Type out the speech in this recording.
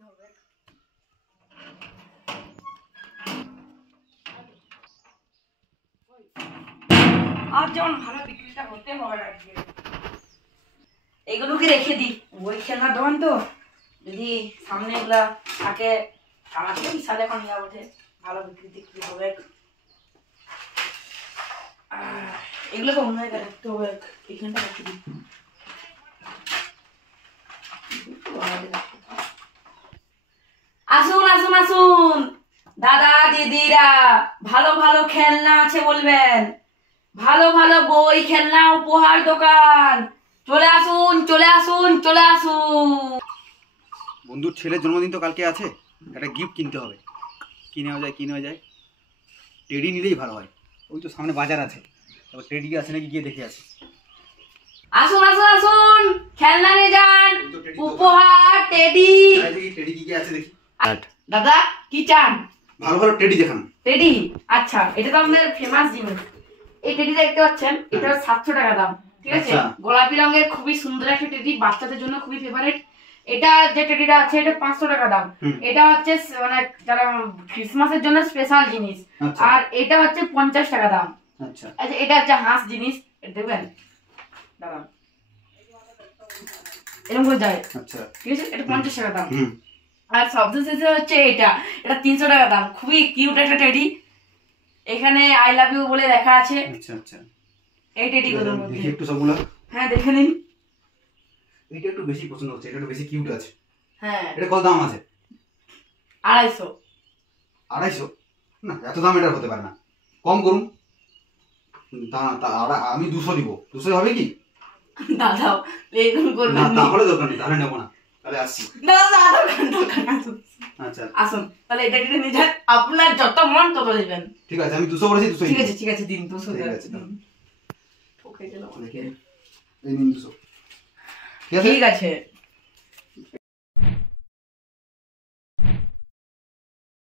দিতে হবে। আর যেমন ভালো বিক্রিটা করতে হবে আজকে। এগুলোকে রেখে দিই, ওই খেলনার দোকান তো, যদি সামনে এগুলা থাকে আমাকে বিশাল এখন ইয়া ওঠে, ভালো বিক্রি হবে। এগুলোকে অন্য জায়গায় রাখতে হবে, এখানটা রেখে দিই। আসুন আসুন আসুন দাদা দিদিরা, ভালো ভালো খেলনা আছে বলবেন, ভালো ভালো বই খেলনা উপহার দোকান, চলে আসুন চলে আসুন চলে আসুন। বন্ধুর ছেলের জন্মদিন তো কালকে আছে, একটা গিফট কিনতে হবে। কি নেওয়া যায় টেডি নিলেই ভালো হয়। ওই তো সামনে বাজার আছে, তবে টেডি আছে নাকি গিয়ে দেখে আসি। আসুন আসুন আসুন খেলনা নিয়ে যান, উপহার টেডি। টেডি কি আছে দেখি। দাদা কি চান? ভালো ভালো টেডি দেখান। টেডি, আচ্ছা এটা তো আমাদের ফেমাস জিনিস। এই টেডি দেখতে পাচ্ছেন, এটা 700 টাকা দাম, ঠিক আছে? গোলাপি রঙের খুবই সুন্দর একটা টেডি, বাচ্চাদের জন্য খুবই ফেভারিট। এটা যে টেডিটা আছে এটা 500 টাকা দাম। এটা হচ্ছে মানে যারা ক্রিসমাসের জন্য স্পেশাল জিনিস। আর এটা হচ্ছে 50 টাকা দাম। আচ্ছা, এটা হচ্ছে হাঁস জিনিস, দেখবেন দাঁড়ান এরকম করে যায়। আচ্ছা ঠিক আছে, এটা 50 টাকা দাম। আর সবচেয়ে শেষে হচ্ছে এটা 300 টাকা দাম, খুবই কিউট একটা টেডি। এখানে আই লাভ ইউ বলে লেখা আছে। আচ্ছা আচ্ছা, এই টেডি গুলোর মধ্যে দেখি একটু সবগুলো। হ্যাঁ দেখে নিন। এটা একটু বেশি পছন্দ হচ্ছে, এটা একটু বেশি কিউট আছে। হ্যাঁ, এটা কত দাম আছে? 250। 250? না, এত দাম এটা হতে পারে না, কম করুন। আমি 200 দিব। 200 হবে কি দাদা? এরকম করবেন না, তাহলে দরকার নেই, তাহলে নেব না, তাহলে আসছি। না না দরকার না। আচ্ছা আসুন তাহলে এটা কিনে নিয়ে যান, আপনার যত মন তত নেবেন। ঠিক আছে, আমি 200 বলেছি, 200 ঠিক আছে দিন 200 ঠিক আছে। ওকে চলো এই নিন 200। ঠিক আছে।